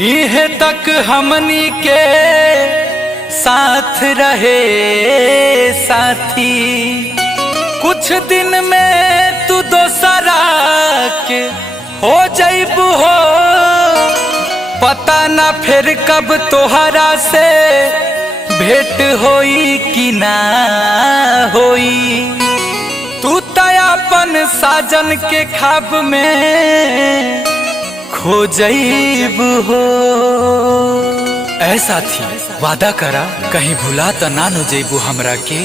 इहे तक हमनी के साथ रहे साथी, कुछ दिन में तू दोसरा के हो जाइबू हो। पता ना फिर कब तोहरा से भेंट होई कि ना होई। तू तयापन साजन के ख्वाब में खो जाइबू हो। ऐसा थी वादा करा कहीं भुला तो ना नो जाइबू हमरा के।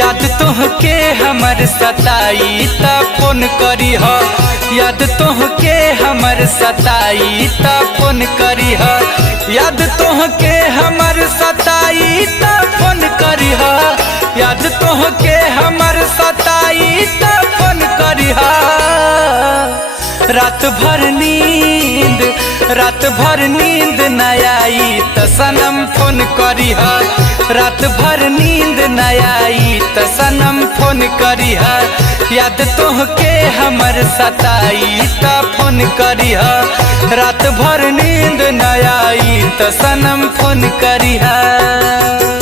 याद तोहके हमर सताई ता फोन करी ह। याद तोहके हमर सताई ता फोन करी ह। याद तोहके हमर सताई ता फोन करी ह। याद तोहके हमर सताई ता फोन करी ह। रात भर नींद न आई त सनम फोन करी ह। रात भर नींद न आई त सनम फोन करी ह। याद तोहके हमर सताई त फोन करी ह। रात भर नींद न आई त सनम फोन करी ह।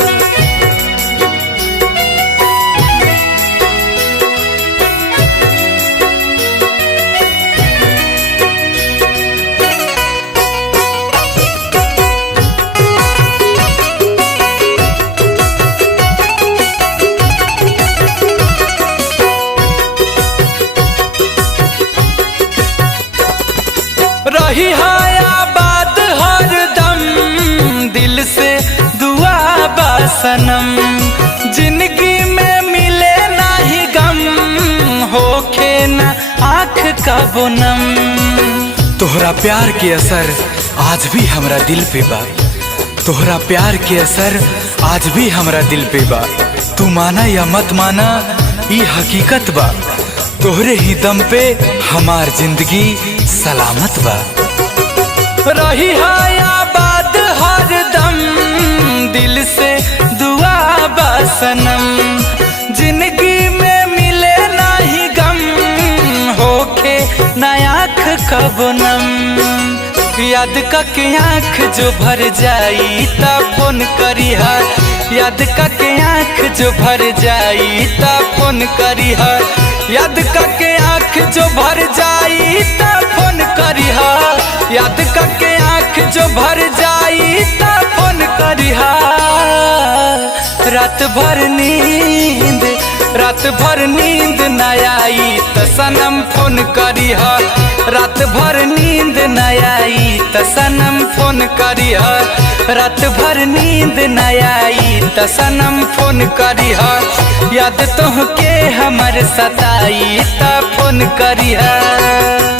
रही आबाद हर दम दिल से दुआ बा सनम। जिंदगी में मिले नाही गम होखे न आँख का बोनम। तोहरा प्यार के असर आज भी हमरा दिल पे बा। तोहरा प्यार के असर आज भी हमरा दिल पे बा। तू माना या मत माना ई हकीकत बा। तोहरे ही दम पे हमार जिंदगी सलामत बा। रही आबाद हर दम दिल से दुआ बा सनम। जिंदगी में मिले नाही गम होके न आँख का बोनम। याद के आँख जो भर जाई ता फोन करी ह। याद के आँख जो भर जाई ता फोन करी ह। याद के आँख जो भर जाई ता फोन करी ह। याद के आँख जो भर जाई ता फोन करी ह। रात भर नींद न आई त सनम फोन करी ह। रात भर नींद न आई त सनम फोन करी ह। रात भर नींद न आई त सनम फोन करी ह। याद तोहके हमर सताई त फोन करी ह।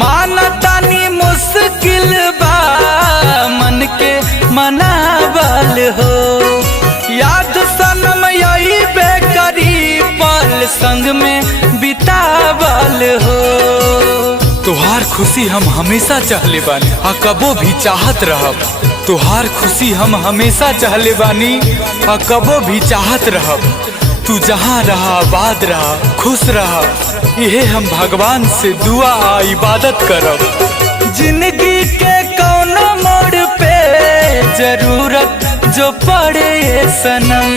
मानतानी मुश्किल बा मन के मनावल हो। याद सनम यही बेकरी पल संग में बितावल हो। तोहार खुशी हम हमेशा चाहले बानी आ कबो भी चाहत रहब। तोहार खुशी हम हमेशा चाहले बानी आ कबो भी चाहत रहब। तू जहाँ रहा आबाद रहा खुश रहा यहे हम भगवान से दुआ आ इबादत करब। जिंदगी के कौनो मोड़ पे जरूरत जो पड़े सनम।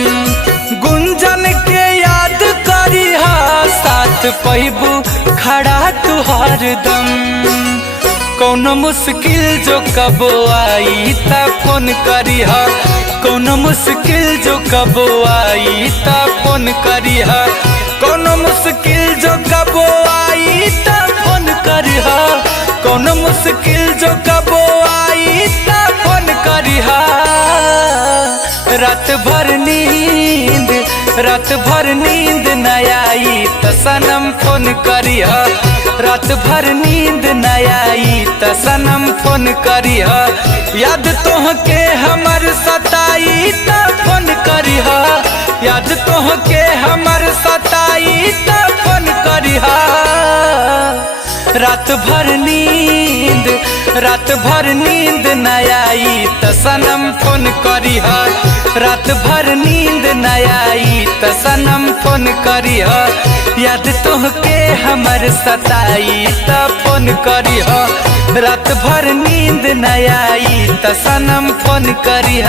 गुंजन के याद करी हा साथ पैबू खड़ा तुहार दम। कौनो मुश्किल जो कबो आई ता फोन करी हा। कौनो मुश्किल जो कबो आई ता फोन करी हा। कौनो मुश्किल जो कबो आई ता फोन करी हा। कौनो मुश्किल जो कबो आई ता फोन करी हा। रात भर नींद रात भर नींद न आई त सनम फोन करिह, रात भर नींद न आई त सनम फोन करिह, याद तोहके हमर सताई त फोन करिह, याद तोहके हमर सताई त फोन करिह। रात भर नींद न आई त सनम फोन करिह, रात भर नींद न आई त सनम फोन करिह, याद तोहके हमर सताई त फोन करिह, रात भर नींद न आई त सनम फोन करिह।